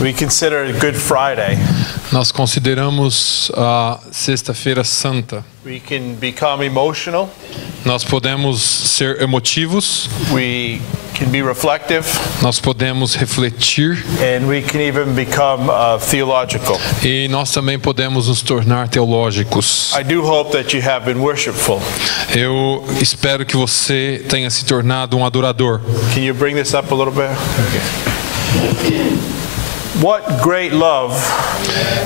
We consider Good Friday. Nós consideramos a Sexta-feira Santa. We can become emotional. Nós podemos ser emotivos. We can be reflective. Nós podemos refletir. And we can even become theological. E nós também podemos nos tornar teológicos. I do hope that you have been worshipful. Eu espero que você tenha se tornado um adorador. Can you bring this up a little bit? Okay. What great love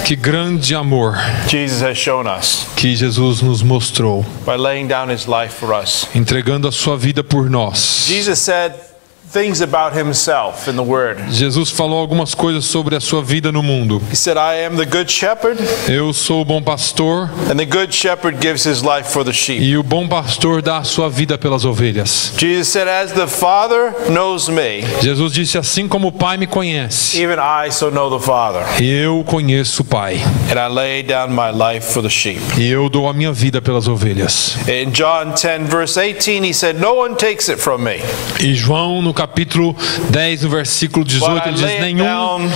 Que grande amor Jesus has shown us que Jesus nos mostrou, by laying down his life for us. entregando a sua vida por nós. Jesus said things about himself in the Word. Jesus falou algumas coisas sobre a sua vida no mundo. He said, I am the good shepherd, Eu sou o bom pastor and the good shepherd gives his life for the sheep. e o bom pastor dá a sua vida pelas ovelhas. Jesus said, as the Father knows me, Jesus disse, assim como o Pai me conhece, even I so know the Father, eu conheço o Pai and I lay down my life for the sheep. e eu dou a minha vida pelas ovelhas. In John 10 verse 18, he said, no one takes it from me, E João, no capítulo 10, no versículo 18, but I ele diz, lay it down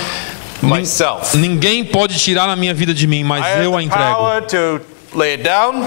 myself. ninguém pode tirar a minha vida de mim, mas I have eu a the entrego. power to lay it down,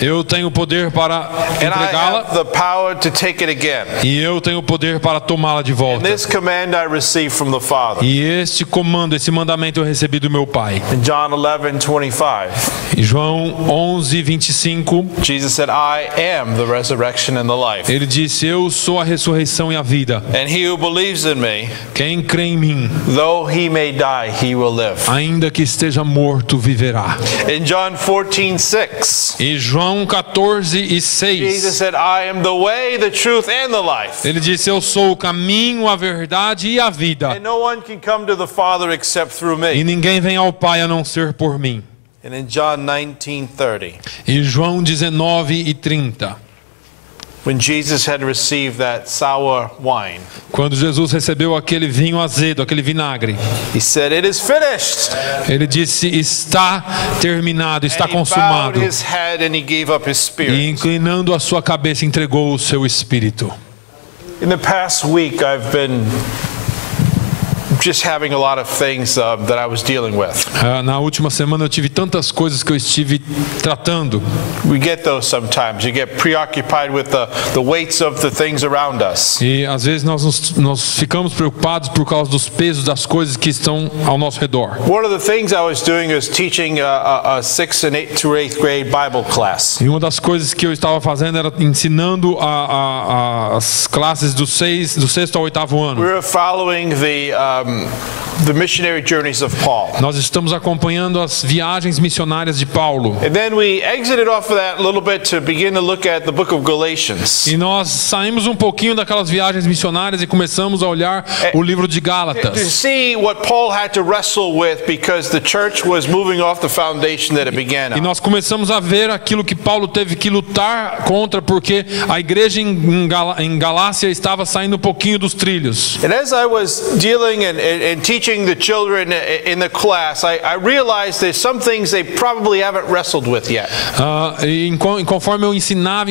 Eu tenho o poder para and I entregá-la have the power to take it again. e eu tenho o poder para tomá-la de And volta. this command I received from the Father. E este comando, esse mandamento eu recebi do meu Pai. In John 11:25, Em João 11:25, Jesus said, I am the resurrection and the life. ele disse, eu sou a ressurreição e a vida. And he who believes in me, Quem crê em mim, though he may die, he will live. ainda que esteja morto, viverá. In John 14:6, E João 14:6, Jesus said, I am the way, the truth, and the life. ele disse, eu sou o caminho, a verdade e a vida. And no one can come to the Father except through E me. ninguém vem ao Pai a não ser por mim. And in John 19:30, E João 19:30, when Jesus had received that sour wine, quando Jesus recebeu aquele vinho azedo, aquele vinagre, he said, it is finished. ele disse, está terminado, está And he bowed consumado. his head and he gave up his E spirit. inclinando a sua cabeça, entregou o seu espírito. In the past week, I've been just having a lot of things that I was dealing with. Na última semana eu tive tantas coisas que eu estive tratando. We get those sometimes. You get preoccupied with the weights of the things around us. E às vezes nós ficamos preocupados por causa dos pesos das coisas que estão ao nosso redor. One of the things I was doing was teaching a 6th and 8th grade Bible class. E uma das coisas que eu estava fazendo era ensinando as classes do sexto ao oitavo ano. We were following the missionary journeys of Paul. Nós estamos acompanhando as viagens missionárias de Paulo. And then we exited off of that a little bit to begin to look at the book of Galatians. E nós saímos um pouquinho daquelas viagens missionárias e começamos a olhar o livro de To Gálatas. see what Paul had to wrestle with because the church was moving off the foundation that it began E on. nós começamos a ver aquilo que Paulo teve que lutar contra, porque a igreja em Galácia estava saindo um pouquinho dos trilhos. And as I was dealing and teaching the children in the class, I realized there's some things they probably haven't wrestled with yet. Conforme eu ensinava,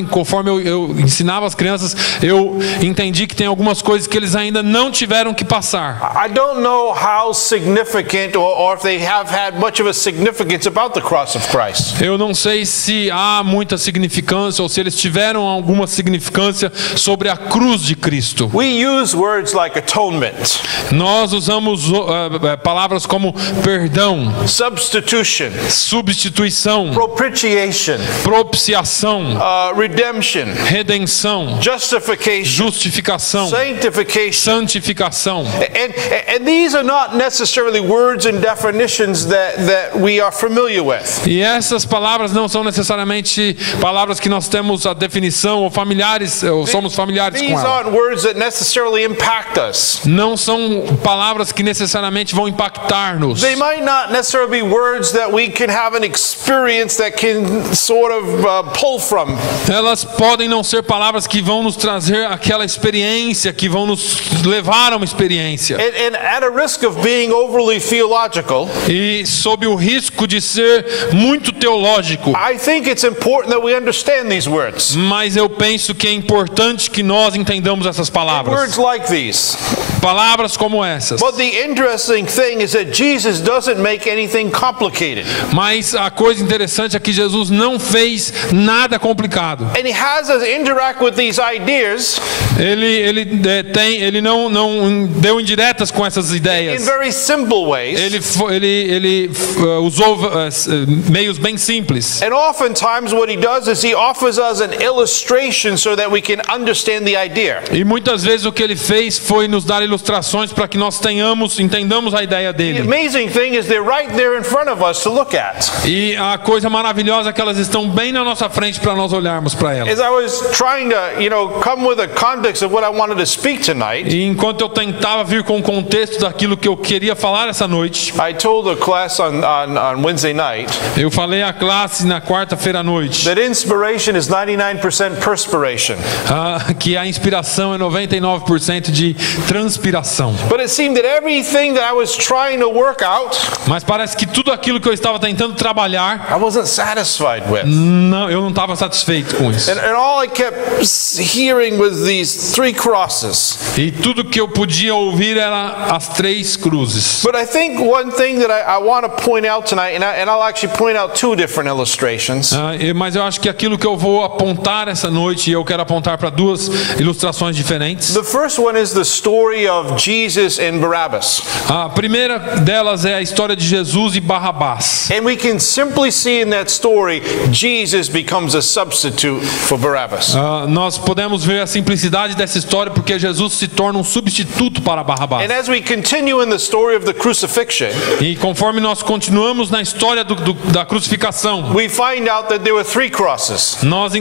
eu ensinava as crianças, eu entendi que tem algumas coisas que eles ainda não tiveram que passar. I don't know how significant or if they have had much of a significance about the cross of Christ. Eu não sei se há muita significância ou se eles tiveram alguma significância sobre a cruz de Cristo. We use words like atonement, Nós usamos palavras como perdão, substitution, substituição, propitiation, propiciação, redemption, redenção, justification, justificação, sanctification. santificação. And these are not necessarily words and definitions that we are familiar with. E essas palavras não são necessariamente palavras que nós temos a definição ou familiares, ou somos familiares com These elas. aren't words that necessarily impact us. Não são palavras que necessariamente vão impactar-nos. They might not necessarily be words that we can have an experience that can sort of pull from. Elas podem não ser palavras que vão nos trazer aquela experiência, que vão nos levar a uma experiência. And at a risk of being overly theological, E sob o risco de ser muito teológico, I think it's important that we understand these words. mas eu penso que é importante que nós entendamos essas palavras. Words like these. palavras como essas. But the interesting thing is that Jesus doesn't make anything complicated. Mas a coisa interessante é que Jesus não fez nada complicado. And he has us interact with these ideas Ele não deu indiretas com essas in ideias. very simple ways. Ele usou meios bem simples. And oftentimes what he does is he offers us an illustration so that we can understand the idea. E muitas vezes o que ele fez foi nos dar ilustrações para que nós entendamos a ideia The dele. amazing thing is they're right there in front of us to look at. E a coisa maravilhosa é que elas estão bem na nossa frente para nós olharmos para elas. As I was trying to, come with a context of what I wanted to speak tonight, E enquanto eu tentava vir com o contexto daquilo que eu queria falar essa noite, I told the class on Wednesday night eu falei à classe na quarta-feira à noite that inspiration is 99% perspiration. que a inspiração é 99% de transpiração. But it seemed that everything that I was trying to work out, Mas parece que tudo aquilo que eu estava tentando trabalhar, I wasn't satisfied with. eu não estava satisfeito com isso. And all I kept hearing was these 3 crosses. E tudo que eu podia ouvir era as 3 cruzes. But I think one thing that I want to point out tonight, and I'll actually point out 2 different illustrations. Mas eu acho que aquilo que eu vou apontar essa noite, eu quero apontar para 2 ilustrações diferentes. The first one is the story of Jesus and Barabbas. A primeira delas é a história de Jesus e Barrabás. And we can simply see in that story, Jesus becomes a substitute for Barabbas. Nós podemos ver a simplicidade dessa história porque Jesus se torna um substituto para Barrabás. And as we continue in the story of the crucifixion, E conforme nós continuamos na história da crucificação, we find out that there were 3 crosses. nós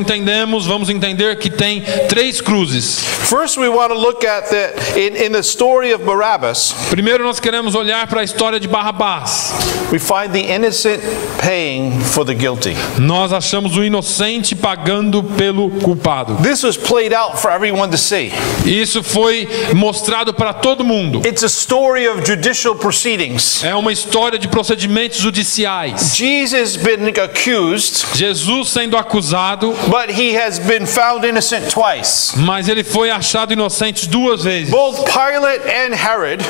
vamos entender que tem 3 cruzes. First, we want to look at that in the story of Barabbas. Primeiro nós queremos olhar para a história de Barrabás. We find the innocent paying for the guilty. Nós achamos o inocente pagando pelo culpado. This was played out for everyone to see. Isso foi mostrado para todo mundo. It's a story of judicial proceedings. É uma história de procedimentos judiciais. Jesus been accused, Jesus sendo acusado, but he has been found innocent twice. mas ele foi achado inocente 2 vezes. Both Pilate and Herod,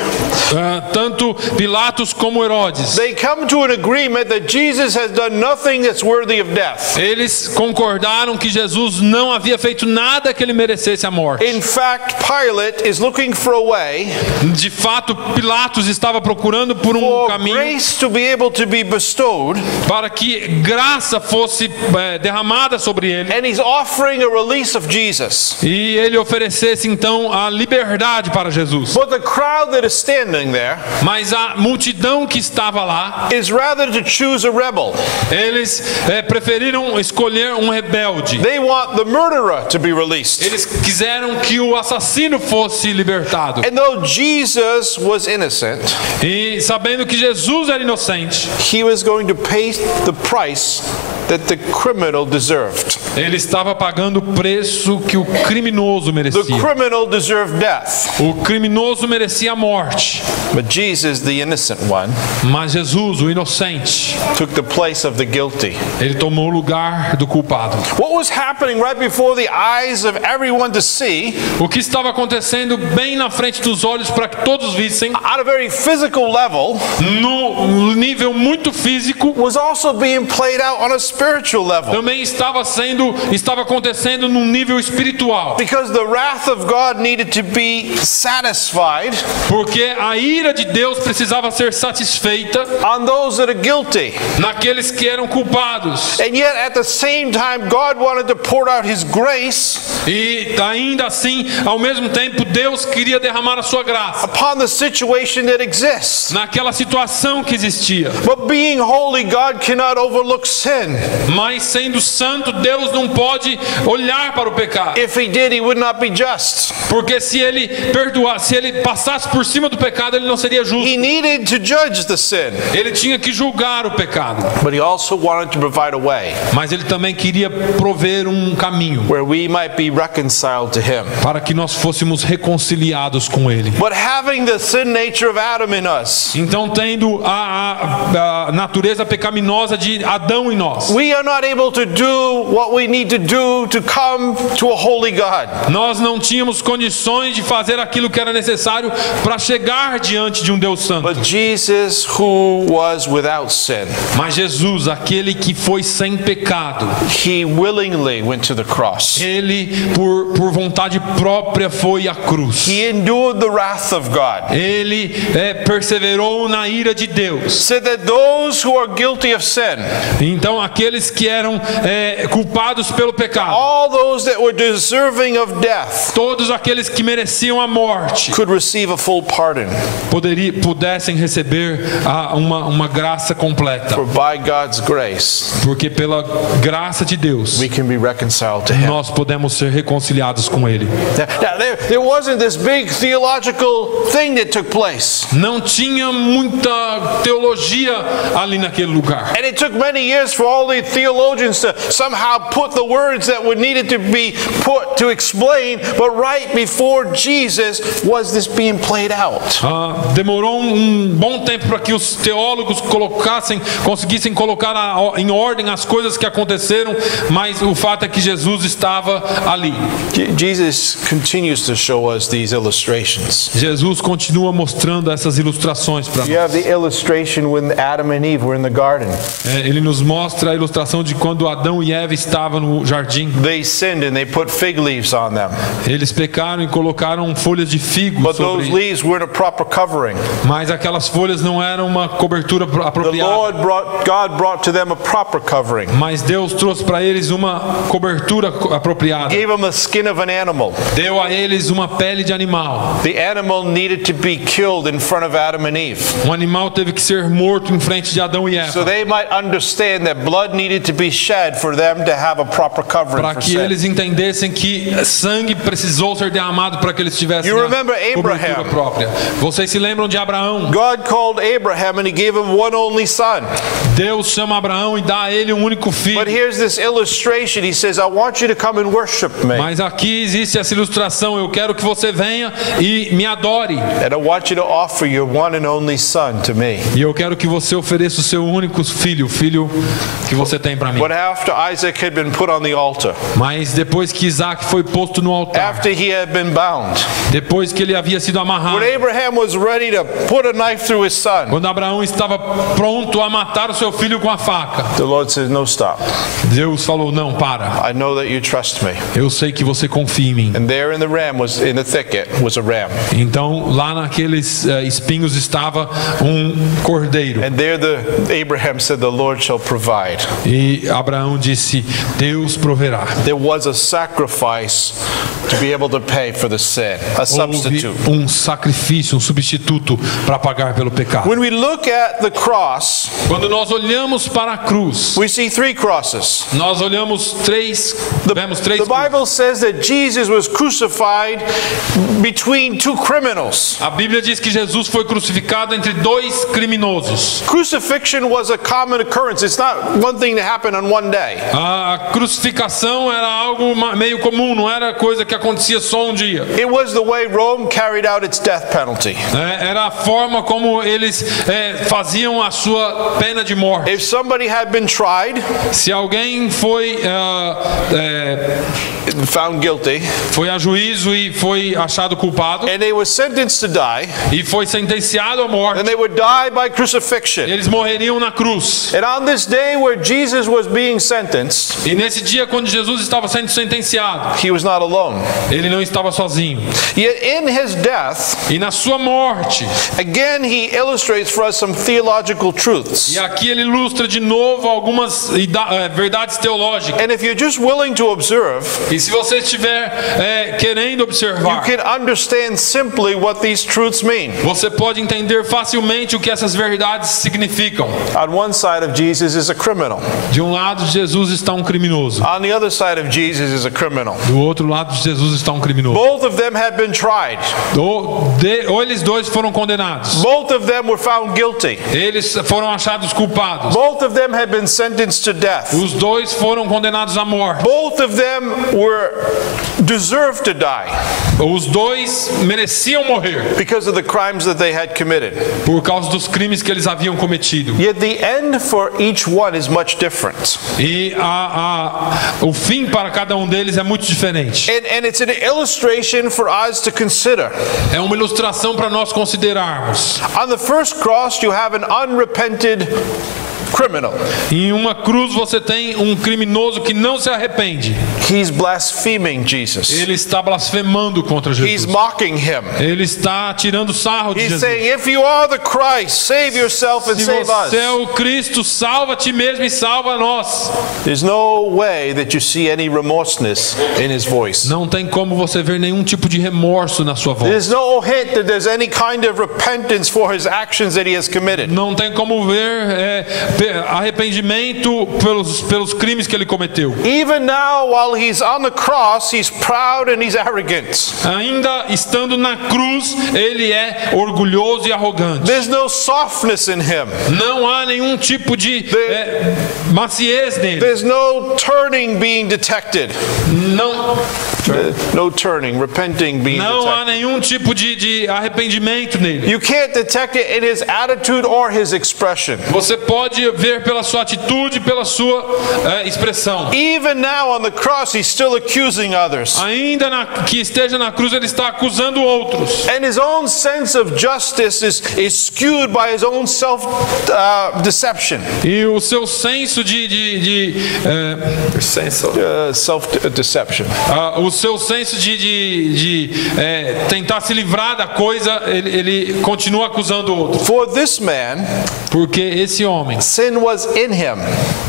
Tanto Pilatos como Herodes. they come to an agreement that Jesus has done nothing that's worthy of death. Eles concordaram que Jesus não havia feito nada que ele merecesse a morte. In fact, Pilate is looking for a way De fato, Pilatos estava procurando por um for caminho grace to be able to be bestowed, para que graça fosse derramada sobre ele. and he's offering a release of Jesus. E ele oferecesse então a liberdade para Jesus. But the crowd that is standing there Mas a multidão que estava lá, is rather to choose a rebel. eles preferiram escolher um rebelde. They want the murderer to be released. Eles quiseram que o assassino fosse libertado. And though Jesus was innocent, E sabendo que Jesus era inocente, he was going to pay the price that the criminal deserved. ele estava pagando o preço que o criminoso The merecia. criminal deserved death, O criminoso merecia a morte, but Jesus, the innocent one, mas Jesus, o inocente, took the place of the guilty. ele tomou o lugar do culpado. What was happening right before the eyes of everyone to see, O que estava acontecendo bem na frente dos olhos para que todos vissem, at a very physical level, no nível muito físico, was also being played out on a spiritual level. também estava acontecendo num nível espiritual. Because the wrath of God needed to be satisfied Porque a ira de Deus precisava ser satisfeita on those that are guilty. naqueles que eram culpados. And yet at the same time, God wanted to pour out his grace E ainda assim, ao mesmo tempo, Deus queria derramar a sua graça upon the situation that exists. naquela situação que existia. But being holy, God cannot overlook sin. Mas sendo santo, Deus não pode olhar para o pecado. If he did, he would not be just. Porque se ele passasse por cima do pecado, ele não seria justo. He needed to judge the sin, Ele tinha que julgar o pecado. but he also wanted to provide a way Mas ele também queria prover um caminho where we might be reconciled to him. para que nós fôssemos reconciliados com ele. But having the sin nature of Adam in us, Então, tendo a natureza pecaminosa de Adão em nós, We are not able to do what we need to do to come to a holy God. Nós não tínhamos condições de fazer aquilo que era necessário para chegar diante de um Deus santo. But Jesus, who was without sin, Mas Jesus, aquele que foi sem pecado, he willingly went to the cross. ele por vontade própria foi à cruz. He endured the wrath of God. Ele perseverou na ira de Deus. Said that those who are guilty of sin, Então aqueles que eram culpados pelo pecado, all those that were deserving of death, todos aqueles que mereciam a morte, could receive a full pardon. pudessem receber uma graça completa. For by God's grace, Porque pela graça de Deus, we can be reconciled to Him. nós podemos ser reconciliados com Ele. Now, there wasn't this big theological thing that took place. Não tinha muita teologia ali naquele lugar. And it took many years for all the theologians to somehow put the words that were needed to be put to explain, but right before Jesus was this being played out. Demorou bom tempo para que os teólogos conseguissem colocar em ordem as coisas que aconteceram, mas o fato é que Jesus estava ali. Jesus continues to show us these illustrations. Jesus continua mostrando essas ilustrações para You nós. have the illustration when Adam and Eve were in the garden. Ele nos mostra a ilustração de quando Adão e Eva estavam no jardim. They sinned and they put fig leaves on them. Eles pecaram e colocaram folhas de figo But those sobre, leaves weren't a proper covering. mas aquelas folhas não eram uma cobertura The apropriada. God brought to them a proper covering. Mas Deus trouxe para eles uma cobertura apropriada. Gave them the skin of an animal. Deu a eles uma pele de animal. The animal needed to be killed in front of Adam and Eve, Um animal teve que ser morto em frente de Adão e so Eva, they might understand that blood needed to be shed for them to have a proper covering para for que sin. eles entendessem que sangue precisou ser derramado para que eles tivessem You a remember cobertura Abraham? própria. Vocês se lembram de Abraão? God called Abraham and He gave him one only son. Deus chama Abraão e dá a ele um único But filho. here's this illustration. He says, I want you to come and worship me. Mas aqui existe essa ilustração. Eu quero que você venha e me adore. And I want you to offer your one and only son to me. E eu quero que você ofereça o seu único filho, o filho que você tem para mim. But after Isaac had been put on the altar, Mas depois que Isaac foi posto no altar, after he had been bound, depois que ele havia sido amarrado, when Abraham was ready to put a knife through his son, quando Abraão estava pronto a matar o seu filho com a faca, the Lord says, no, stop. Deus falou: não, para. I know that you trust me. Eu sei que você confia em mim. And there in the thicket was a ram. Então lá naqueles espinhos estava um cordeiro. And there Abraham said, the Lord shall provide. E Abraão disse: Deus proverá. There was a sacrifice to be able to pay for the sin, a Houve substitute. sacrifício, substituto para pagar pelo pecado. When we look at the cross, Quando nós olhamos para a cruz, we see three crosses. nós olhamos vemos três The cruzes. Bible says that Jesus was crucified between two criminals. A Bíblia diz que Jesus foi crucificado entre dois criminosos. Crucifixion was a common occurrence. It's not one thing that happened on one day. A crucificação era algo meio comum, não era coisa que acontecia só um dia. It was the way Rome carried out its death penalty. Era a forma como eles faziam a sua pena de morte. If somebody had been tried, Se alguém foi found guilty, a juízo e foi achado culpado and they were sentenced to die, e foi sentenciado à morte, then they would die by crucifixion. eles morreriam na cruz. And on this day where Jesus was being sentenced, E nesse dia, quando Jesus estava sendo sentenciado, he was not alone. ele não estava sozinho. Yet in his death, E na sua morte, again he illustrates for us some theological truths. e aqui ele ilustra de novo algumas verdades teológicas. And if you're just willing to observe, E se você estiver querendo you observar, can understand simply what these truths mean. você pode entender facilmente o que essas verdades significam. On one side of Jesus is a criminal. De um lado de Jesus está um criminoso. On the other side of Jesus is a criminal. Do outro lado de Jesus está um criminoso. Both of them had been tried. Ou eles dois foram condenados. Both of them were found guilty. Eles foram achados culpados. Both of them had been sentenced to death. Os dois foram condenados à morte. Both of them deserved to die Os dois mereciam morrer because of the crimes that they had committed. por causa dos crimes que eles haviam cometido. Yet the end for each one is much different. E o fim para cada um deles é muito diferente. And it's an illustration for us to consider. É uma ilustração para nós considerarmos. On the first cross, you have an unrepented criminal. Em uma cruz você tem um criminoso que não se arrepende. He's blaspheming Jesus. Ele está blasfemando contra He's Jesus. mocking him. Ele está tirando sarro de He's Jesus. saying, if you are the Christ, save yourself and Se save você é us. o Cristo, salva a ti mesmo e salva a nós. There's no way that you see any remorseness in his voice. Não tem como você ver nenhum tipo de remorso na sua voz. There's no hint that there's any kind of repentance for his actions that he has committed. Não tem como ver arrependimento pelos crimes que ele cometeu. Even now, while he's on the cross, he's proud and he's arrogant. Ainda estando na cruz, ele é orgulhoso e arrogante. There's no softness in him. Não há nenhum tipo de maciez nele. There's no turning being detected. Não, No turning, repenting being não há detected. nenhum tipo de arrependimento nele. You can't detect it in his attitude or his expression. Você pode ver pela sua atitude, pela sua expressão. Even now on the cross, he's still accusing others. Ainda que esteja na cruz, ele está acusando outros. And his own sense of justice is skewed by his own self-deception. E o seu senso Self-deception. o seu senso de tentar se livrar da coisa, ele continua acusando outros. For this man, Porque esse homem, sin was in him.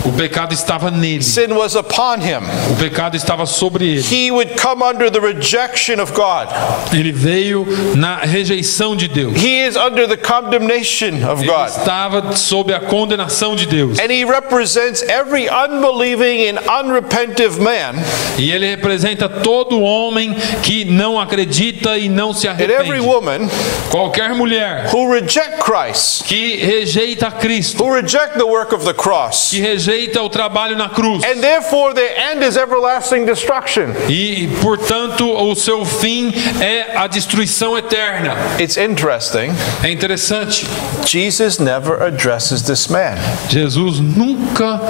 o pecado estava nele. Sin was upon him. O pecado estava sobre ele. He would come under the rejection of God. Ele veio na rejeição de Deus. He is under the condemnation of Ele God. estava sob a condenação de Deus. And he represents every unbelieving and unrepentive man, E ele representa todo homem que não acredita e não se and every arrepende. woman Qualquer mulher who reject Christ, que rejeita Cristo, who reject the work of the cross. que rejeita o trabalho na cruz. And therefore their end is everlasting destruction. E, portanto, o seu fim é a destruição eterna. It's interesting. É interessante. Jesus never addresses this man. Jesus nunca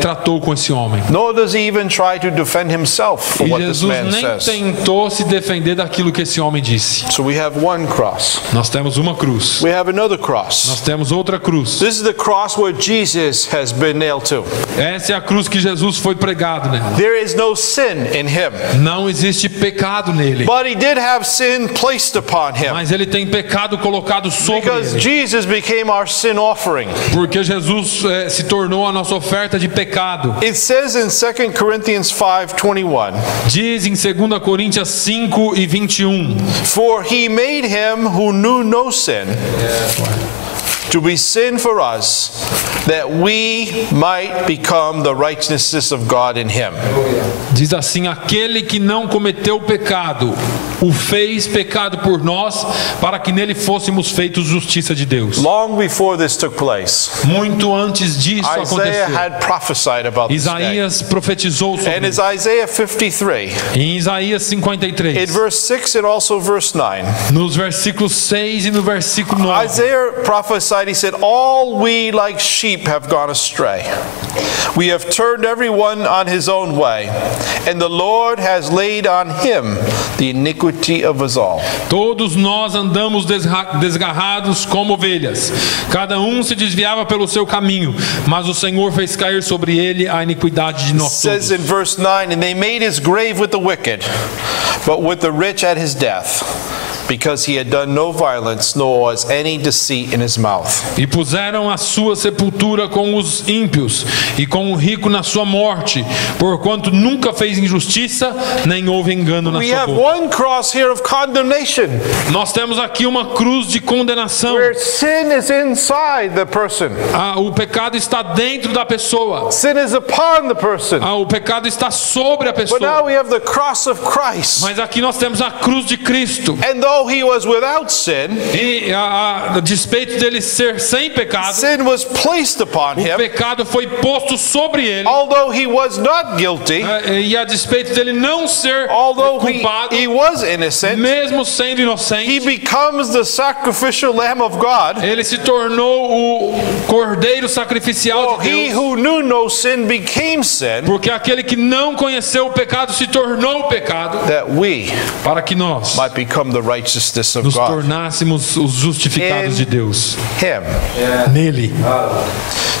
tratou com esse homem. Nor does he even try to defend himself for E what this Jesus man nem says. tentou se defender daquilo que esse homem disse. So we have one cross. Nós temos uma cruz. We have another cross. Nós temos outra cruz. This is the cross where Jesus has been nailed to. Essa é a cruz que Jesus foi pregado nela. There is no sin in him. Não existe pecado nele. But he did have sin placed upon him. Mas ele tem pecado colocado sobre Because ele. Jesus became our sin offering. Porque Jesus se tornou a nossa oferta de pecado. It says in 2 Corinthians 5:21, Diz em 2 Coríntios 5:21. for he made him who knew no sin to be sin for us, that we might become the righteousness of God in him. Diz assim: aquele que não cometeu pecado, o fez pecado por nós, para que nele fôssemos feitos justiça de Deus. Long before this took place, Muito antes disso Isaiah aconteceu. had prophesied about this day. Isaías profetizou sobre And it's isso. Isaiah 53, Em Isaías in 53, verse 6 and also verse 9. nos versículos 6 e no versículo 9. Isaiah prophesied, he said, all we like sheep have gone astray. We have turned everyone on his own way, and the Lord has laid on him the iniquity of us all. Todos nós andamos desgarrados como ovelhas. Cada um se desviava pelo seu caminho, mas o Senhor fez cair sobre ele a iniquidade de It nós says todos. in verse 9, and they made his grave with the wicked, but with the rich at his death, because he had done no violence, nor was any deceit in his mouth. E puseram a sua sepultura com os ímpios e com o rico na sua morte, porquanto nunca fez injustiça, nem houve engano na We sua have boca. one cross here of condemnation, Nós temos aqui uma cruz de condenação. where sin is inside the person. O pecado está dentro da pessoa. Sin is upon the person. O pecado está sobre a But now pessoa. we have the cross of Christ. Mas aqui nós temos a cruz de Cristo. And though although he was without sin, E a despeito dele ser sem pecado, sin was placed upon o him. pecado foi posto sobre ele. Although he was not guilty, E a despeito dele não ser although culpado, he was innocent, mesmo sendo he inocente, becomes the sacrificial Lamb of God. ele se tornou o cordeiro sacrificial For de he Deus. who knew no sin became sin, Porque aquele que não conheceu o pecado se tornou o pecado, that we para que nós might become the righteousness of nos God. tornássemos os justificados de Deus. Him. Nele.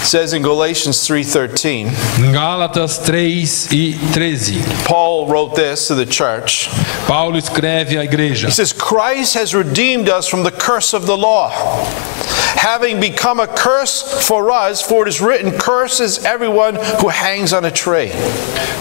It says in Galatians 3:13, Em Gálatas 3:13, Paul wrote this to the church. Paulo escreve à igreja: He says, Christ has redeemed us from the curse of the law, having become a curse for us, for it is written, curses everyone who hangs on a tree.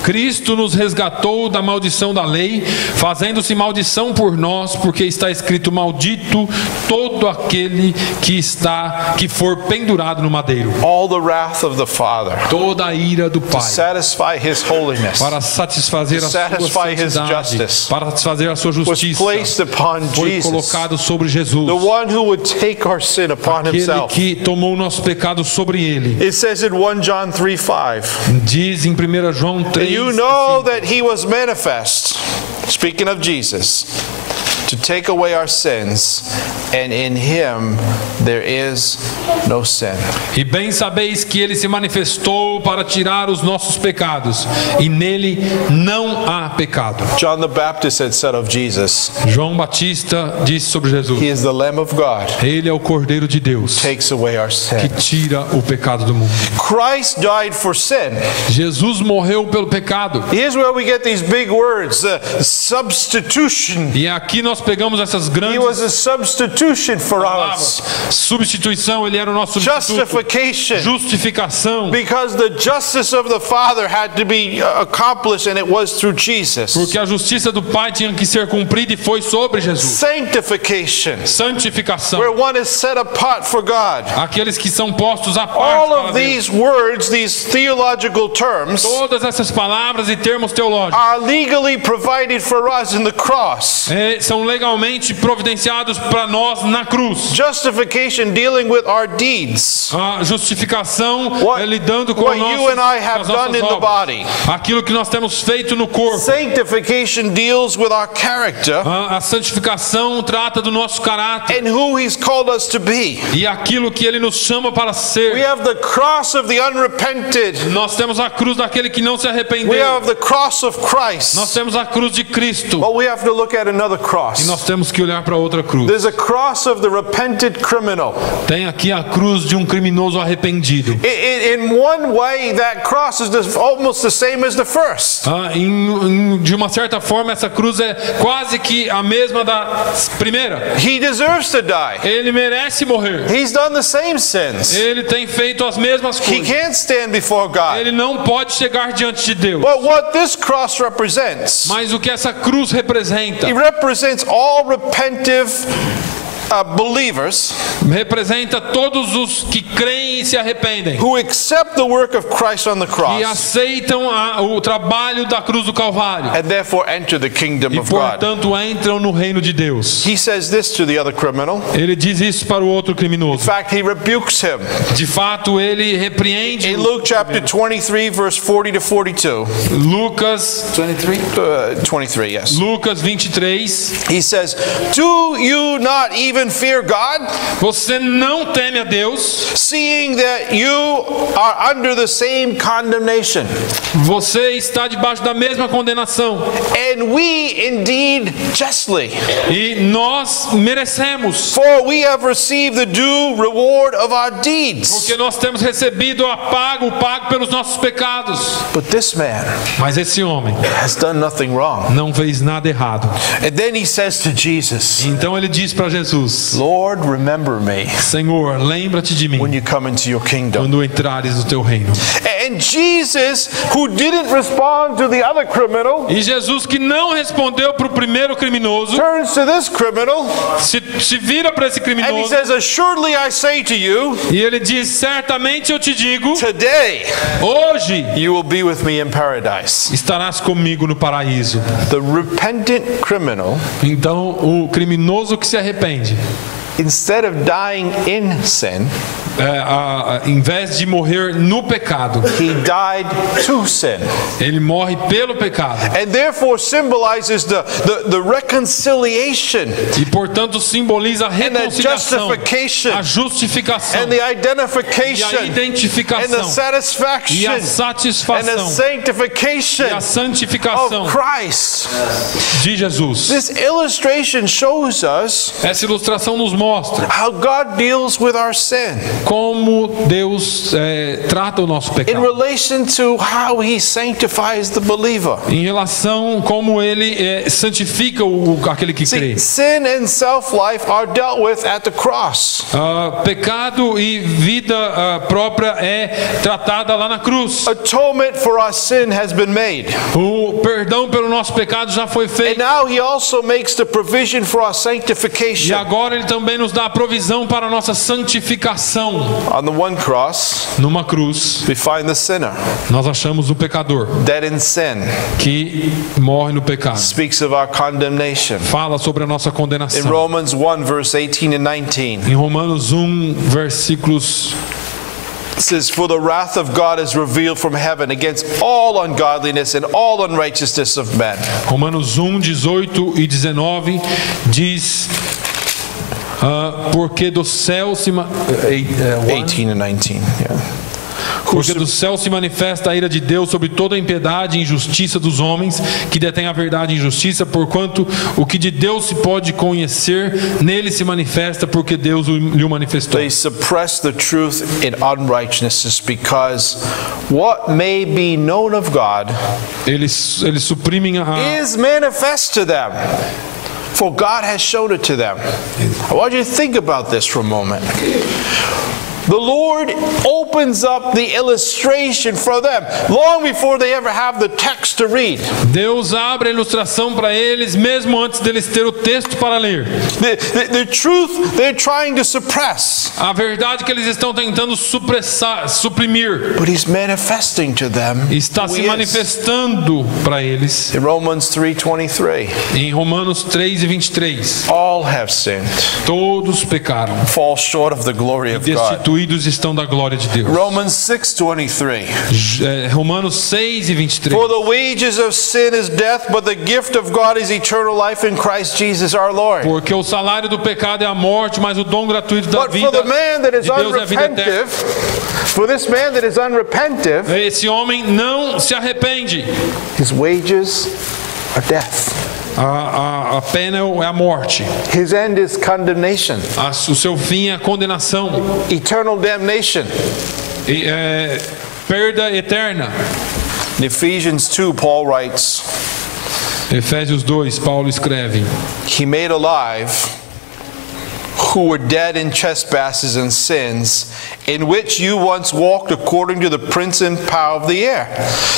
Cristo nos resgatou da maldição da lei, fazendo-se maldição por nós, porque está escrito: maldito todo aquele que for pendurado no madeiro. All the wrath of the Father, Toda a ira do Pai, satisfy his holiness, para satisfazer a sua satisfy his santidade, justice, para satisfazer a sua was justiça, placed upon foi Jesus, colocado sobre Jesus, the one who would take our sin upon aquele himself. que tomou o nosso pecado sobre ele. It says in 1 John 3:5, Diz em 1 João 3, you know that he was manifest, speaking of Jesus, to take away our sins, and in him there is no sin. e bem sabeis que ele se manifestou para tirar os nossos pecados, e nele não há pecado. John the Baptist had said of Jesus, João Batista disse sobre Jesus: he is the Lamb of God, ele é o Cordeiro de Deus takes away our que sin. tira o pecado do mundo. Christ died for sin. Jesus morreu pelo pecado. Here's where we get these big words, substitution. E aqui nós pegamos essas He grandes was a substitution for palavras. us. Substituição, ele era o nosso substituto. Justification. Justificação, Because the justice of the Father had to be accomplished, and it was through Jesus. porque a justiça do Pai tinha que ser cumprida e foi sobre Jesus. Sanctification, Santificação, where one is set apart for God. aqueles que são postos à parte All para of Deus. these words, these theological terms, Todas essas palavras e termos teológicos are legally provided for us in the cross. são legalmente providenciados para nós na cruz. Justification dealing with our deeds. A justificação What- é lidando com what nossos, you and I have as nossas done in the obras. body. Aquilo que nós temos feito no corpo. Sanctification deals with our character A santificação trata do nosso caráter and who He's called us to be. e aquilo que ele nos chama para We ser. have the cross of the unrepented. Nós temos a cruz daquele que não se We arrependeu. have the cross of Nós Christ. temos a cruz de Cristo But we have to look at another e cross. nós temos que olhar para outra cruz. There's a cross of the repented criminal. Tem aqui a cruz de um criminoso arrependido. In one way, that cross is almost the same as the first. De uma certa forma, essa cruz é quase que a mesma da primeira. He deserves to die. Ele merece morrer. He's done the same sins. Ele tem feito as mesmas He coisas. can't stand before God. Ele não pode chegar diante de Deus. But what this cross represents, Mas o que essa cruz representa? it represents all repentive believers Representa todos os que creem e se arrependem. who accept the work of Christ on the E cross aceitam o trabalho da cruz do Calvário. and therefore enter the kingdom E of God. portanto entram no reino de Deus. He says this to the other criminal. Ele diz isso para o outro In criminoso. fact, he rebukes him. De fato, ele repreende In Luke chapter 23, verse 40 to 42. Lucas 23, yes. Lucas 23. He says, do you not even fear God, Você não teme a Deus, seeing that you are under the same condemnation? você está debaixo da mesma condenação. And we indeed justly, E nós merecemos, for we have received the due reward of our deeds. porque nós temos recebido o pago pelos nossos pecados. But this man Mas esse homem has done nothing wrong. não fez nada errado. And then he says to Jesus, Então ele diz para Jesus: Jesus. Lord, remember me Senhor, lembra-te de when mim you come into your kingdom. quando entrares no teu reino. And Jesus, who didn't respond to the other criminal, E Jesus, que não respondeu para o primeiro criminoso, turns to this criminal se vira para esse and he criminoso says, assuredly I say to you, e ele diz: certamente eu te digo, today hoje you will be with me in paradise. estarás comigo no paraíso. The repentant criminal, Então, o criminoso que se arrepende, instead of dying in sin, em vez de morrer no pecado, he died to sin. ele morre pelo pecado. And therefore symbolizes the reconciliation E, portanto, simboliza a reconciliação, justification, a justificação, and the e a identification, and the identificação, e satisfaction, a and the satisfação, e sanctification a santificação of Christ. de Jesus. This illustration shows us Essa ilustração nos mostra how God deals with our sin como Deus trata o nosso in pecado, relation to how he sanctifies the believer. em relação como Ele santifica aquele que crê. See, sin and self-life are dealt with at the cross. Pecado e vida própria é tratada lá na cruz. Atonement for our sin has been made. O perdão pelo nosso pecado já foi And feito. now he also makes the provision for our E sanctification. agora Ele também nos dá a provisão para a nossa santificação. On the one cross, Numa cruz, we find the sinner, nós achamos o pecador dead in sin, que morre no pecado. speaks of our condemnation. Fala sobre a nossa In condenação. Romans 1, verse 18 and 19, Em Romanos 1, versículos it says, for the wrath of God is revealed from heaven against all ungodliness and all unrighteousness of men. Romanos 1, 18 e 19 diz: porque do céu se 18 and 19, yeah. Porque do céu se manifesta a ira de Deus sobre toda a impiedade e injustiça dos homens que detêm a verdade e injustiça, porquanto o que de Deus se pode conhecer, nele se manifesta, porque Deus lhe o manifestou. They suppress the truth in unrighteousness because what may be known of God Eles suprimem is manifest to them. For God has shown it to them. I want you to think about this for a moment. The Lord opens up the illustration for them long before they ever have the text to read. Deus abre a ilustração para eles mesmo antes deles ter o texto para ler. The truth they're trying to suppress, A verdade que eles estão tentando suprimir, but He's manifesting to them está who se He is. manifestando para eles. In Romans 3:23, Em Romanos 3 e 23, all have sinned, todos pecaram, fall short of the glory of God. destituídos estão da glória de Deus. Romans 6:23. Romanos 6 e 23. For the wages of sin is death, but the gift of God is eternal life in Christ Jesus our Lord. Porque o salário do pecado é a morte, mas o dom gratuito da But for vida the man that is de Deus é a vida eterna. unrepentive, for this man that is unrepentive, Esse homem não se arrepende. his wages are death. A pena é a morte. His end is condemnation, O seu fim é a condenação. eternal damnation. Perda eterna. In Ephesians 2, Paul writes, Efésios 2, Paulo escreve: He made alive who were dead in trespasses and sins, in which you once walked according to the prince and power of the air,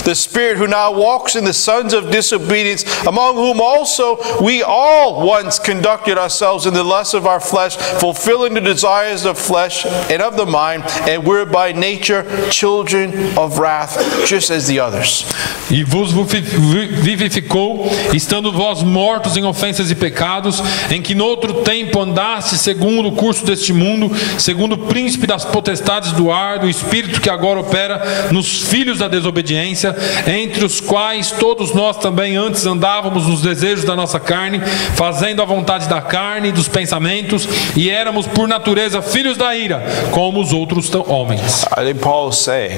the spirit who now walks in the sons of disobedience, among whom also we all once conducted ourselves in the lusts of our flesh, fulfilling the desires of flesh and of the mind, and we're by nature children of wrath, just as the others. E vos vivificou, estando vós mortos em ofensas e pecados, em que noutro tempo andaste segundo o curso deste mundo, segundo o príncipe das potestades do ar, do espírito que agora opera nos filhos da desobediência, entre os quais todos nós também antes andávamos nos desejos da nossa carne, fazendo a vontade da carne e dos pensamentos, e éramos por natureza filhos da ira, como os outros homens. I think Paul is saying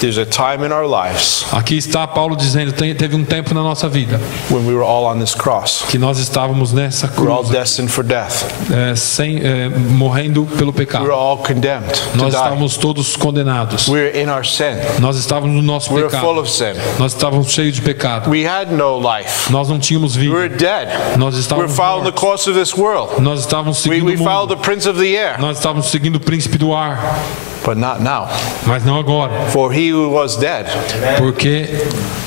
there's a time in our lives Aqui está Paulo dizendo, teve um tempo na nossa vida when we were all on this cross. que nós estávamos nessa We're all cruz, destined for death. morrendo pelo We pecado. were all condemned to Nós Nós die. estávamos todos condenados. We were in our sin. Nós estávamos no nosso We were full pecado. of sin. Nós estávamos cheios de pecado. We had no life. Nós não tínhamos We vida. were dead. Nós We were estávamos following the mortos. course of this world. Nós estávamos seguindo We o followed mundo. the prince of the air. Nós estávamos seguindo o príncipe do ar. But not now. Mas não agora. For he who was dead, Porque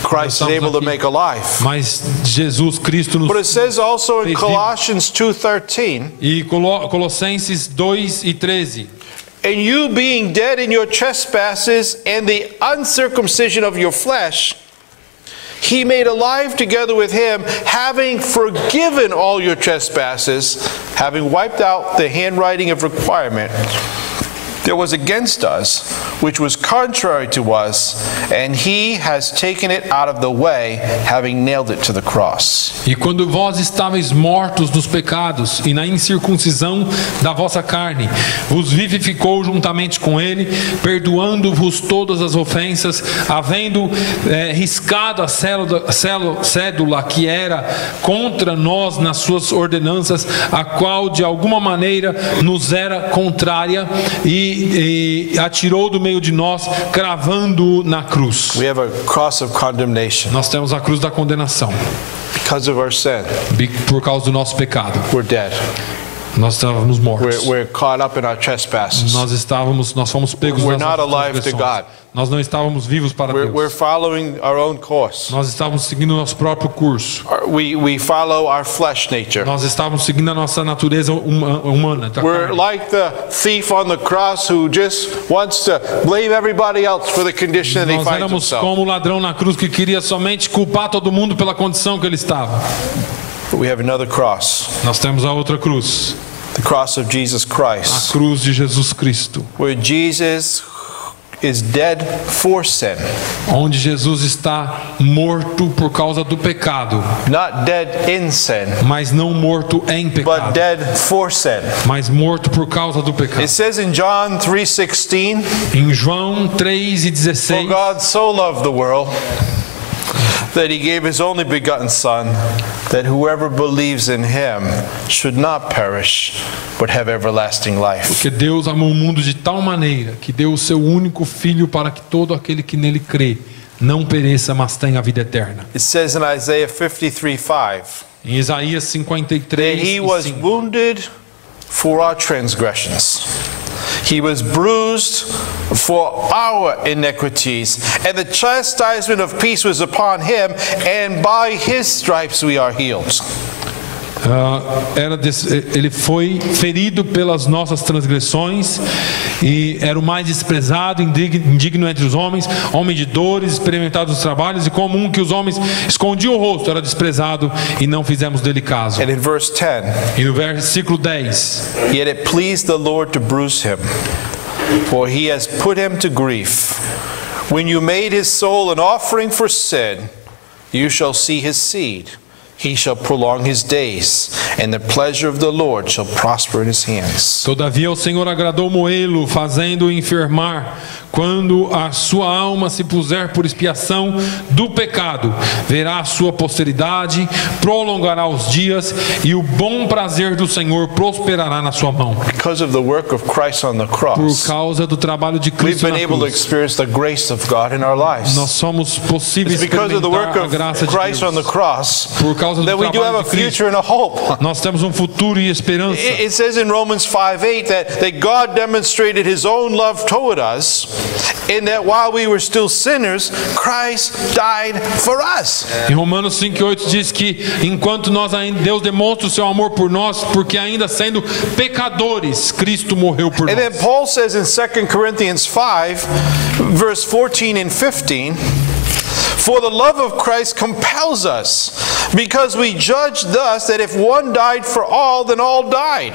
Christ is estamos able to aqui. make alive. mas Jesus Cristo nos... But it says also in Fez Colossians 2:13, E Colossenses 2:13. and you being dead in your trespasses and the uncircumcision of your flesh, he made alive together with him, having forgiven all your trespasses, having wiped out the handwriting of requirement that was against us, which was contrary to us, and he has taken it out of the way, having nailed it to the cross. E quando vós estáveis mortos nos pecados e na incircuncisão da vossa carne, vos vivificou juntamente com ele, perdoando-vos todas as ofensas, havendo riscado a cédula que era contra nós nas suas ordenanças, a qual de alguma maneira nos era contrária, e atirou do meio de nós, cravando-o na cruz. We have a cross of condemnation Nós temos a cruz da condenação. because of our sin. Por causa do nosso pecado. We're dead. Nós estávamos mortos. We're caught up in our trespasses. Nós fomos pegos We're nas not nossas alive to transgressões. God. Nós não estávamos vivos para We're Deus. following our own course. Nós estávamos seguindo o nosso próprio curso. We follow our flesh nature. Nós estávamos seguindo a nossa natureza humana. Da We're carne. like the thief on the cross who just wants to blame everybody else for the condition that he Nós finds éramos himself. como o ladrão na cruz que queria somente culpar todo mundo pela condição que ele estava. But we have another cross, Nós temos a outra cruz, the cross of Jesus a Christ, cruz de Jesus Cristo, where Jesus is dead for sin, onde Jesus está morto por causa do pecado, not dead in sin, mas não morto em but pecado, dead for sin. mas morto por causa do pecado. It says in John 3:16, Em João for 3:16, God so loved the world that he gave his only begotten Son, that whoever believes in him should not perish, but have everlasting life. que Deus amou o mundo de tal maneira que deu o seu único filho para que todo aquele que nele crê não pereça, mas tenha a vida eterna. It says in Isaiah 53:5, Em Isaías that 53, he was 5, wounded for our transgressions. He was bruised for our iniquities, and the chastisement of peace was upon him, and by his stripes we are healed. ele foi ferido pelas nossas transgressões e era o mais desprezado, indigno entre os homens, homem de dores, experimentado nos trabalhos, e como um que os homens escondiam o rosto, era desprezado e não fizemos dele caso. And in verse 10, E no versículo 10, yet it pleased the Lord to bruise him, for he has put him to grief. When you made his soul an offering for sin, you shall see his seed. He shall prolong his days, and the pleasure of the Lord shall prosper in his hands. todavia o Senhor agradou moê-lo, fazendo-o enfermar. Quando a sua alma se puser por expiação do pecado, verá a sua posteridade, prolongará os dias, e o bom prazer do Senhor prosperará na sua mão. Because of the work of Christ on the Por cross, causa do trabalho de we've Cristo been na able to cruz, experience the grace of God in our lives. nós somos possíveis It's because of the work experimentar a of graça de Christ on the Deus. cross Por causa do that we do have trabalho a de Cristo, future and a hope. nós temos um futuro e esperança. It says in Romans 5:8 that God demonstrated his own love toward us, in that while we were still sinners, Christ died for us. Em Romanos 5:8 diz que enquanto Deus demonstra o seu amor por nós, porque ainda sendo pecadores, Cristo morreu por And then nós. Paul says in 2 Corinthians 5, verse 14 and 15, for the love of Christ compels us, because we judge thus that if one died for all, then all died.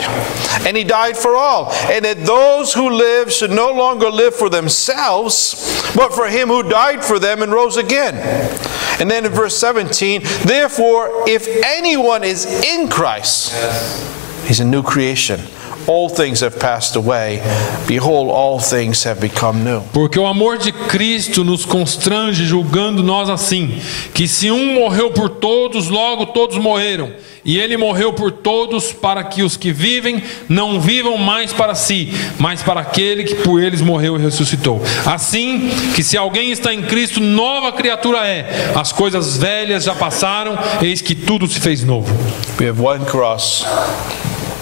And he died for all. And that those who live should no longer live for themselves, but for him who died for them and rose again. And then in verse 17, therefore, if anyone is in Christ, he's a new creation. All things have passed away. Behold, all things have become new. Porque o amor de Cristo nos constrange, julgando nós assim, que se um morreu por todos, logo todos morreram. E ele morreu por todos, para que os que vivem não vivam mais para si, mas para aquele que por eles morreu e ressuscitou. Assim, que se alguém está em Cristo, nova criatura é. As coisas velhas já passaram, eis que tudo se fez novo. We have one cross,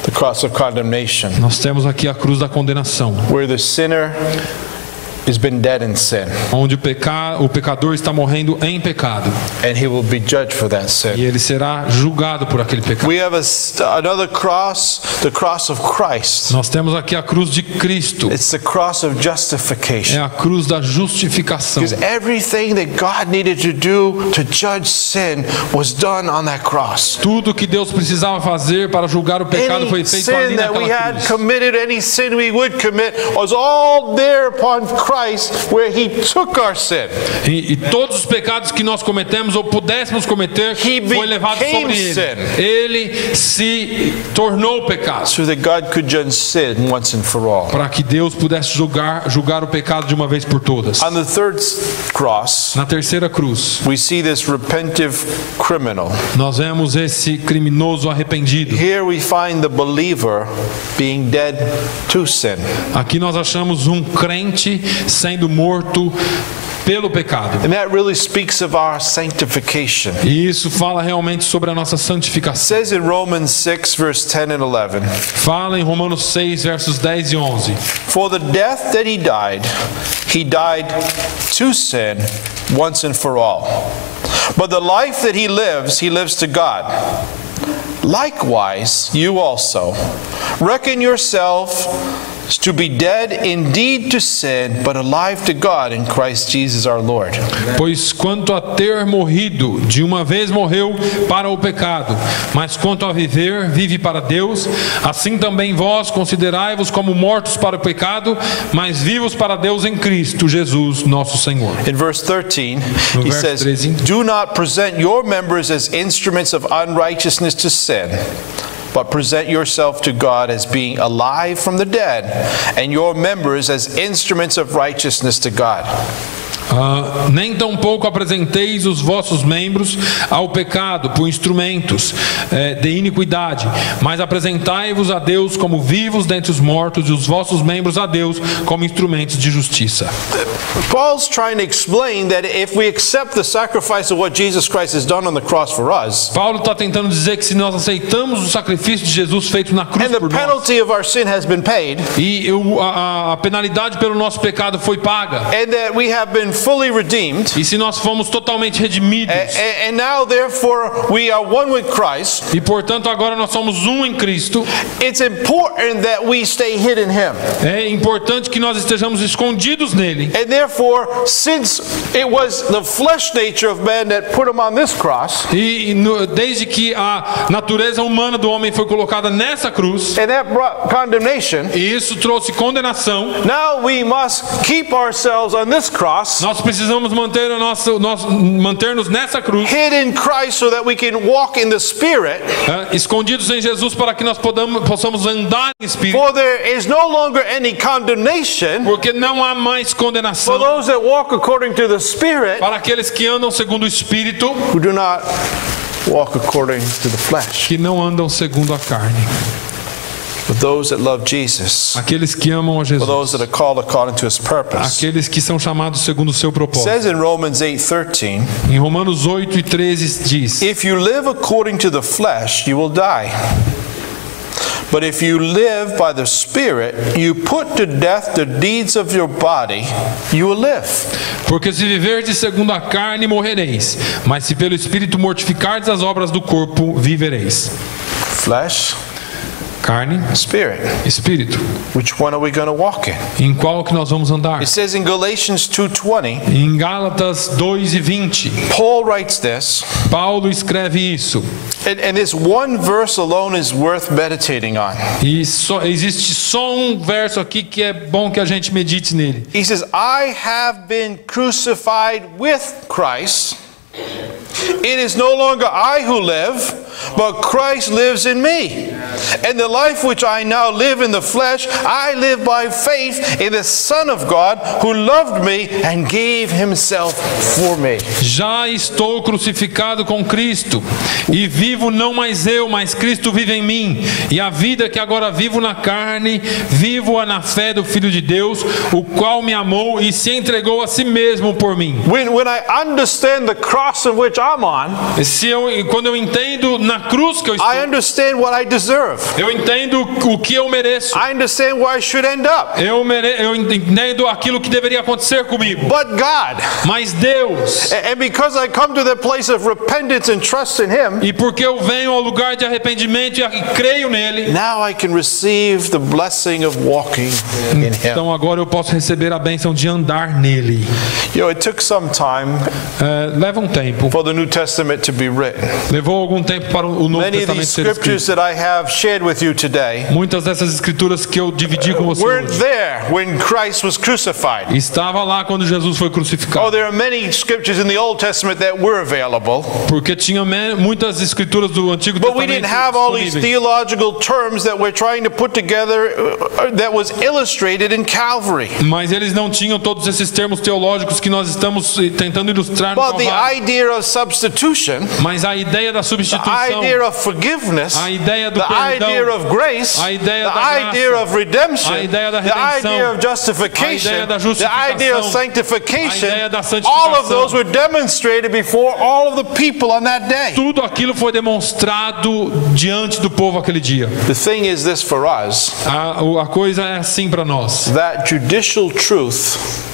the cross of condemnation, Nós temos aqui a cruz da condenação, where the sinner has been dead in sin, onde o pecador está morrendo em pecado, and he will be judged for that e sin. ele será julgado por aquele pecado. We have another cross, the cross of Christ. Nós temos aqui a cruz de Cristo, It's the cross of é justification. a cruz da justificação. Because everything that God needed to do to judge sin was done on that cross. Tudo que Deus precisava fazer para julgar o pecado foi Any feito ali sin that we naquela had cruz. committed, any sin we would commit, was all there upon Christ, where He took our sin. E todos os pecados que nós cometemos ou pudéssemos cometer He foi levado became sobre ele. sin. Ele se tornou pecado, So that God could judge sin once and for all. para que Deus pudesse julgar o pecado de uma vez por todas. On the third cross, Na terceira cruz, we see this repentive criminal. nós vemos esse criminoso arrependido. Here we find the believer being dead to sin. Aqui nós achamos um crente sendo morto pelo pecado. And that really speaks of our sanctification. E isso fala realmente sobre a nossa It santificação. says in Romans 6, verse 10 and 11, Fala em Romanos 6, versos 10 e 11. for the death that he died to sin once and for all. But the life that he lives to God. Likewise, you also reckon yourself to be dead indeed to sin, but alive to God in Christ Jesus our Lord. Pois quanto a ter morrido, de uma vez morreu para o pecado, mas quanto a viver, vive para Deus. Assim também vós considerai-vos como mortos para o pecado, mas vivos para Deus em Cristo Jesus, nosso Senhor. In verse 13, No he verso says, 13. do not present your members as instruments of unrighteousness to sin, but present yourself to God as being alive from the dead, and your members as instruments of righteousness to God. Nem tampouco apresenteis os vossos membros ao pecado por instrumentos de iniquidade, mas apresentai-vos a Deus como vivos dentre os mortos, e os vossos membros a Deus como instrumentos de justiça. Paul's trying to explain that if we accept the sacrifice of what Jesus Christ has done on the cross for us, Paulo está tentando dizer que se nós aceitamos o sacrifício de Jesus feito na cruz and the por nós, penalty of our sin has been paid, e a penalidade pelo nosso pecado foi paga, and that we have been fully redeemed, e se nós fomos totalmente redimidos, and now therefore we are one with Christ, e portanto agora nós somos um em Cristo, it's important that we stay hid in Him. é importante que nós estejamos escondidos nele. And therefore, since it was the flesh nature of man that put Him on this cross, Desde que a natureza humana do homem foi colocada nessa cruz, and that brought condemnation, e isso trouxe condenação, now we must keep ourselves on this cross, nós precisamos manter-nos nessa cruz, hid in Christ, so that we can walk in the Spirit. escondidos em Jesus, para que nós possamos andar em espírito, For there is no longer any condemnation porque não há mais for condenação those that walk according to the Spirit, para aqueles que andam segundo o Espírito, who do not walk according to the flesh. que não andam segundo a carne. But those that love Jesus, Aqueles que amam a for Jesus, those that are called according to His purpose. aqueles que são chamados segundo o seu It propósito. says in Romans 8:13, Em Romanos 8 e 13 diz: if you live according to the flesh, you will die. But if you live by the Spirit, you put to death the deeds of your body, you will live. Porque se viverdes segundo a carne, morrereis, mas se pelo Espírito mortificardes as obras do corpo, vivereis. Flesh, Carne, Spirit. Espírito. Which one are we going to walk in? Em qual que nós vamos andar? It says in Galatians 2:20, Em Gálatas 2 e 20, Paul writes this, Paulo escreve isso. and this one verse alone is worth meditating on. E existe só um verso aqui que é bom que a gente medite nele. He says, I have been crucified with Christ. It is no longer I who live, but Christ lives in me. And the life which I now live in the flesh, I live by faith in the Son of God, who loved me and gave himself for me. Já estou crucificado com Cristo, e vivo não mais eu, mas Cristo vive em mim. E a vida que agora vivo na carne, vivo-a na fé do Filho de Deus, o qual me amou e se entregou a si mesmo por mim. When I understand the cross in which I'm on, Quando eu entendo na cruz que eu estou, I understand what I deserve. eu entendo o que eu mereço. I understand where I should end up. Eu entendo aquilo que deveria acontecer comigo. But God, Mas Deus, and because I come to the place of repentance and trust in Him, e porque eu venho ao lugar de arrependimento e creio nele, now I can receive the blessing of walking in Him. então agora eu posso receber a bênção de andar nele. You know, it took some time Leva um tempo. for the New Testament to be written. Levou algum tempo para o Novo Many of Testamento these ser escrito. scriptures that I have shared with you today Muitas dessas escrituras que eu dividi com você weren't hoje there when Christ was crucified. estava lá quando Jesus foi Oh, crucificado. there are many scriptures in the Old Testament that were available, Porque tinha muitas escrituras do Antigo but we didn't Testamento have all these disponíveis. theological terms that we're trying to put together that was illustrated in Calvary. Mas eles não tinham todos esses termos teológicos que nós estamos tentando ilustrar no But the Calvário. idea of substitution, Mas a ideia da the substituição, idea of forgiveness, a ideia do the perdão, idea of grace, a ideia the da graça, idea of redemption, a ideia da the redenção, idea of a justification, ideia da the idea of justificação, sanctification, a ideia da all of santificação. those were demonstrated before all of the people on that day. Tudo aquilo foi demonstrado diante do povo aquele dia. The thing is this for us, A coisa é assim para nós. that judicial truth,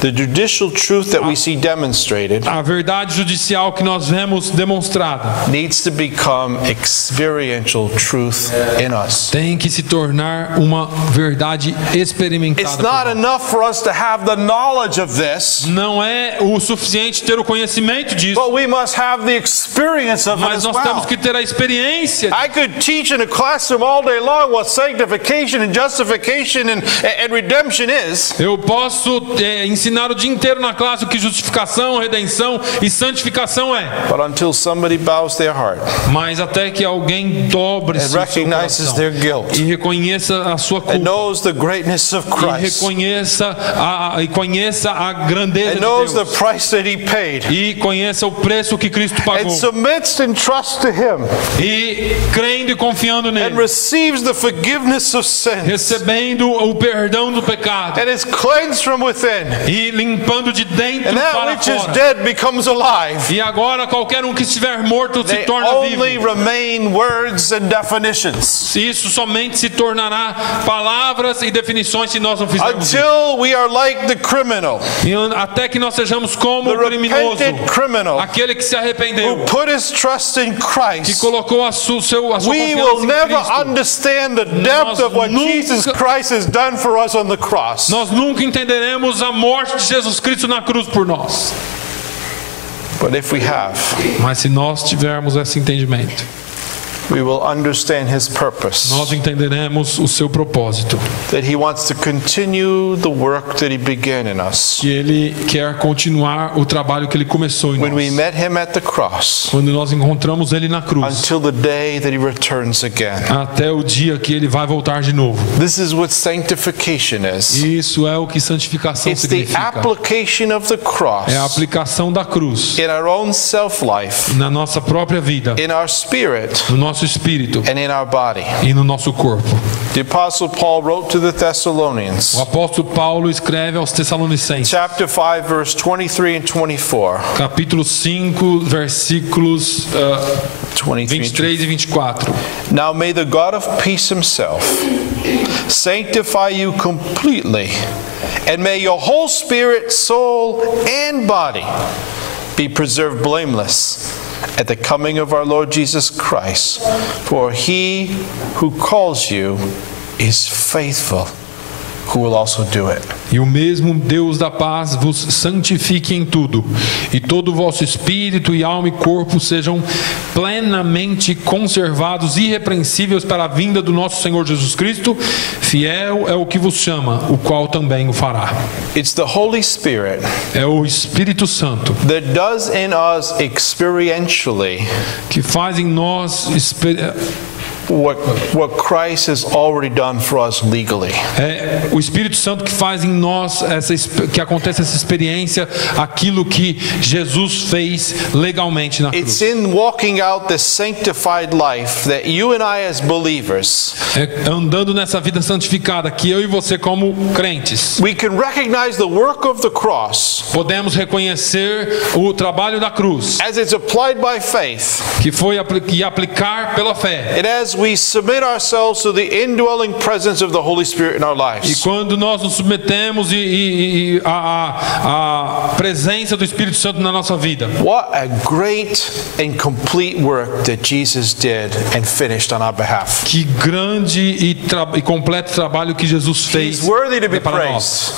the judicial truth that we see demonstrated A verdade judicial que nós vemos demonstrada needs to become experiential truth in us. tem que se tornar uma verdade experimentada. It's por not nós. enough for us to have the knowledge of this, Não é o suficiente ter o conhecimento disso, but we must have the experience of it mas as nós well. temos que ter a experiência. I could teach in a classroom all day long what sanctification and justification and redemption is, Eu posso ensinar o dia inteiro na classe o que justificação, redenção e santificação é, but until somebody bows their heart mas até que alguém dobre and seu recognizes coração their guilt e reconheça a sua and culpa knows the greatness of e Christ conheça a grandeza and de knows the Deus price that He paid e conheça o preço que Cristo and pagou submits and trusts to Him e crendo e confiando and nele, receives the forgiveness of sins recebendo o perdão do pecado and is cleansed from within, e limpando de dentro and that para which is fora. dead becomes alive. E agora qualquer um que estiver morto se They torna only vivo. remain words and definitions Isso somente se tornará palavras e definições se nós não fizermos isso. until we are like the criminal, E até que nós sejamos como the o criminoso, repentant criminal aquele que se who arrependeu, put his trust in que Christ. colocou a sua We will confiança em never Cristo. understand the depth of what nunca- Jesus Christ has done for us on the cross. Nós nunca entenderemos a morte de Jesus Cristo na cruz por nós. But if we have, Mas se nós tivermos esse entendimento, we will understand His purpose, nós entenderemos o seu propósito, that He wants to continue the work that He began in us. que Ele quer continuar o trabalho que Ele começou em When we nós. met Him at the cross, Quando nós encontramos Ele na cruz, until the day that He returns again. até o dia que Ele vai voltar de novo. This is what sanctification is. Isso é o que santificação It's the significa. application of the cross É a aplicação da cruz in our own self-life, na nossa própria vida, in our spirit, no nosso espírito and in our body. e no nosso corpo. The Apostle Paul wrote to the Thessalonians, O apóstolo Paulo escreve aos Tessalonicenses, chapter 5, verse 23 and 24. capítulo 5, versículos 23 e 24. Now may the God of peace Himself sanctify you completely, and may your whole spirit, soul, and body be preserved blameless at the coming of our Lord Jesus Christ. For He who calls you is faithful, who will also do it. E o mesmo Deus da paz vos santifique em tudo, e todo o vosso espírito e alma e corpo sejam plenamente conservados, irrepreensíveis para a vinda do nosso Senhor Jesus Cristo. Fiel é o que vos chama, o qual também o fará. It's the Holy Spirit É o Espírito Santo that does in us experientially que faz em nós what Christ has already done for us legally. É o Espírito Santo que faz em nós que acontece essa experiência, aquilo que Jesus fez legalmente na It's cruz. in walking out this sanctified life that you and I as believers, É andando nessa vida santificada que eu e você como crentes we can recognize the work of the cross podemos reconhecer o trabalho da cruz, as it's applied by faith, que foi e aplicar pela fé. and as we submit ourselves to the indwelling presence of the Holy Spirit in our E lives. quando nós nos submetemos à presença do Espírito Santo na nossa vida. What a great and complete work that Jesus did and finished on our behalf. Que grande e completo trabalho que Jesus fez He's worthy to be para praised. nós.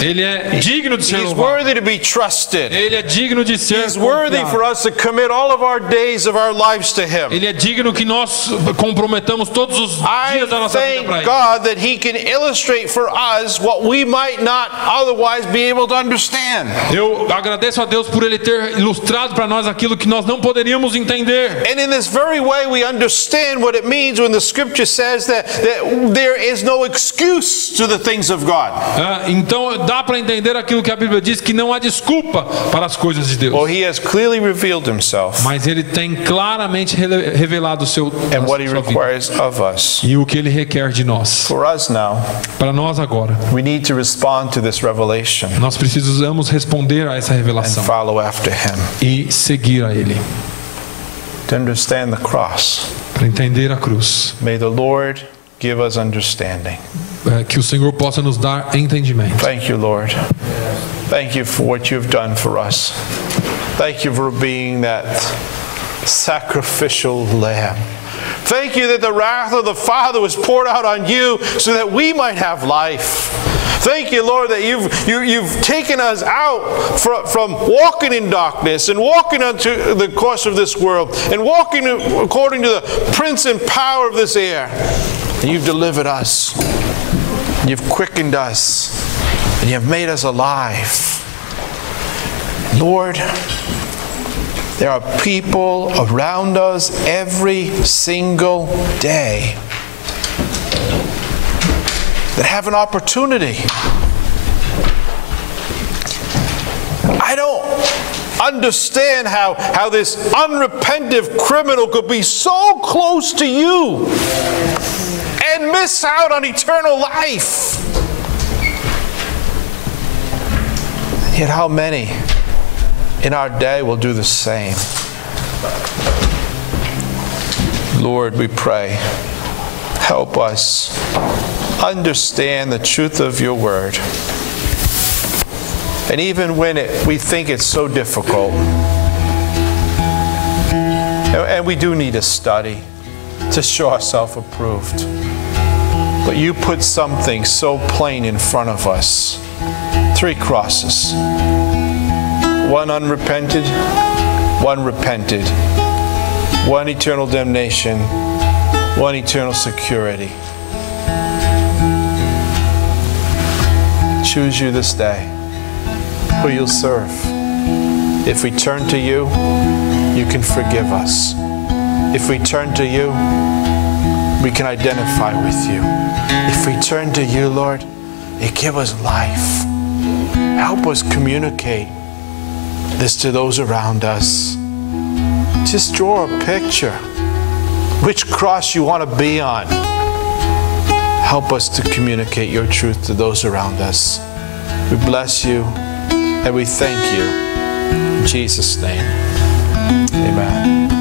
Ele é digno de ser He's louvado. worthy to be trusted. Ele é digno de ser He's worthy confiado. for us to commit all of our days of our lives to Him. Ele é digno que nós comprometamos todos os dias da I nossa vida thank para Ele. God that He can illustrate for us what we might not otherwise be able to understand. Eu agradeço a Deus por Ele ter ilustrado para nós aquilo que nós não poderíamos entender. And in this very way, we understand what it means when the Scripture says that there is no excuse to the things of God. Então dá para entender aquilo que a Bíblia diz, que não há desculpa para as coisas de Deus. Well, He has clearly revealed Himself Mas Ele tem claramente revelado and what He sua vida requires of us. e o que Ele requer de nós. For us now, Para nós agora, we need to respond to this revelation nós precisamos responder a essa and revelação follow after Him. e seguir a Ele, To understand the cross, para entender a cruz. may the Lord give us understanding. Que o Senhor possa nos dar entendimento. Thank you, Lord. Thank you for what you've done for us. Thank you for being that sacrificial lamb. Thank you that the wrath of the Father was poured out on you so that we might have life. Thank you, Lord, that you've taken us out from walking in darkness and walking unto the course of this world and walking according to the prince and power of this air. And you've delivered us. You've quickened us. And you've made us alive. Lord, there are people around us every single day that have an opportunity. I don't understand how this unrepentant criminal could be so close to you and miss out on eternal life. Yet how many in our day will do the same? Lord, we pray, help us understand the truth of your word. And even when we think it's so difficult, and we do need a study to show ourselves approved, but you put something so plain in front of us. 3 crosses. One unrepented, one repented, one eternal damnation, one eternal security. Choose you this day who you'll serve. If we turn to you, you can forgive us. If we turn to you, we can identify with you. If we turn to you, Lord, you give us life. Help us communicate this to those around us. Just draw a picture. Which cross you want to be on. Help us to communicate your truth to those around us. We bless you and we thank you. In Jesus' name, amen.